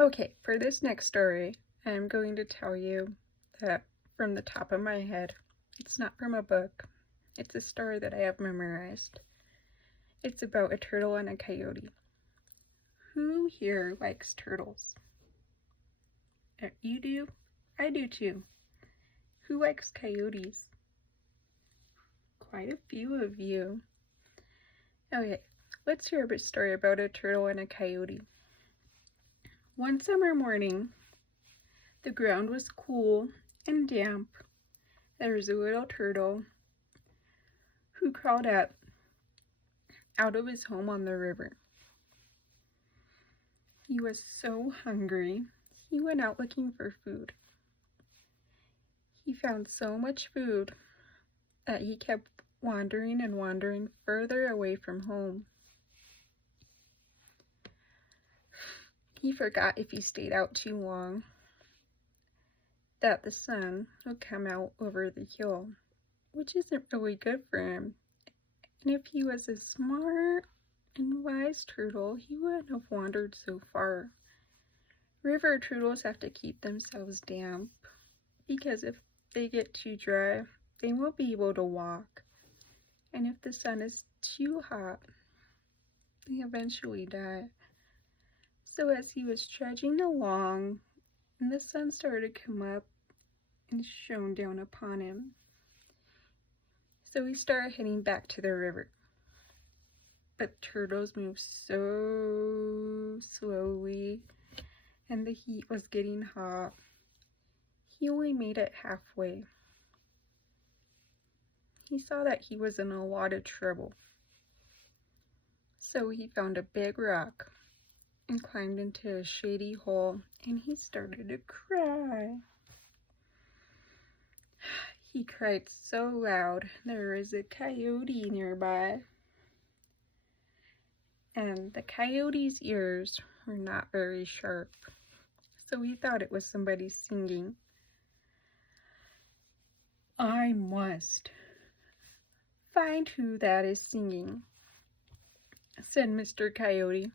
Okay, for this next story, I'm going to tell you that from the top of my head. It's not from a book. It's a story that I have memorized. It's about a turtle and a coyote. Who here likes turtles? You do? I do too. Who likes coyotes? Quite a few of you. Okay, let's hear a story about a turtle and a coyote. One summer morning, the ground was cool and damp. There was a little turtle who crawled up out of his home on the river. He was so hungry, he went out looking for food. He found so much food that he kept wandering and wandering further away from home. He forgot if he stayed out too long that the sun would come out over the hill, which isn't really good for him. And if he was a smart and wise turtle, he wouldn't have wandered so far. River turtles have to keep themselves damp because if they get too dry, they won't be able to walk. And if the sun is too hot, they eventually die. So as he was trudging along, and the sun started to come up and shone down upon him, so he started heading back to the river. But turtles move so slowly, and the heat was getting hot. He only made it halfway. He saw that he was in a lot of trouble. So he found a big rock and climbed into a shady hole, and he started to cry. He cried so loud there was a coyote nearby. And the coyote's ears were not very sharp, so he thought it was somebody singing. I must find who that is singing, said Mr. Coyote,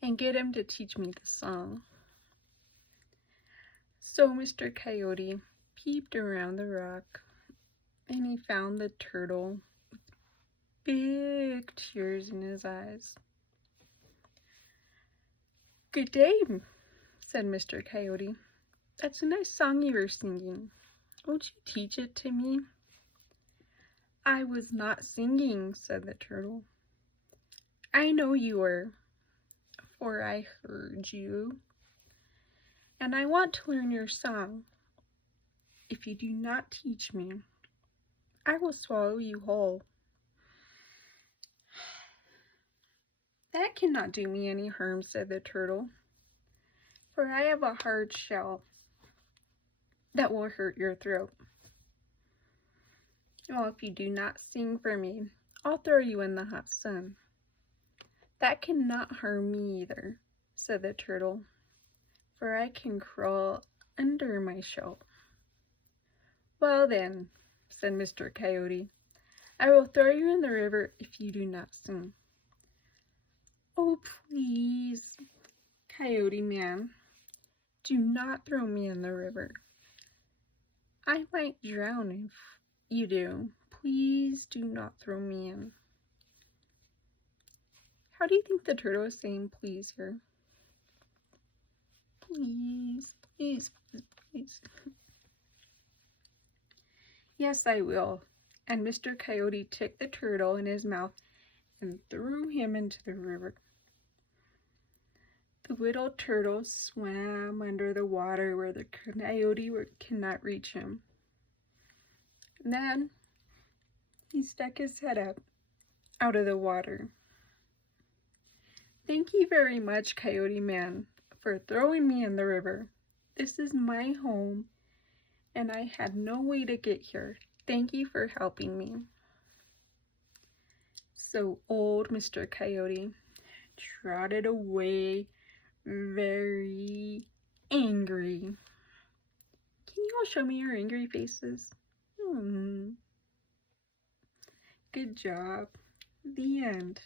and get him to teach me the song. So Mr. Coyote peeped around the rock, and he found the turtle with big tears in his eyes. Good day, said Mr. Coyote. That's a nice song you were singing. Won't you teach it to me? I was not singing, said the turtle. I know you were, for I heard you, and I want to learn your song. If you do not teach me, I will swallow you whole. That cannot do me any harm, said the turtle, for I have a hard shell that will hurt your throat. Well, if you do not sing for me, I'll throw you in the hot sun. That cannot harm me either, said the turtle, for I can crawl under my shell. Well then, said Mr. Coyote, I will throw you in the river if you do not sing. Oh, please, Coyote Man, do not throw me in the river. I might drown if you do. Please do not throw me in. How do you think the turtle is saying please here? Please, please, please, please. Yes, I will. And Mr. Coyote took the turtle in his mouth and threw him into the river. The little turtle swam under the water where the coyote cannot reach him. And then he stuck his head up out of the water. Thank you very much, Coyote Man, for throwing me in the river. This is my home, and I had no way to get here. Thank you for helping me. So old Mr. Coyote trotted away, very angry. Can you all show me your angry faces? Good job. The end.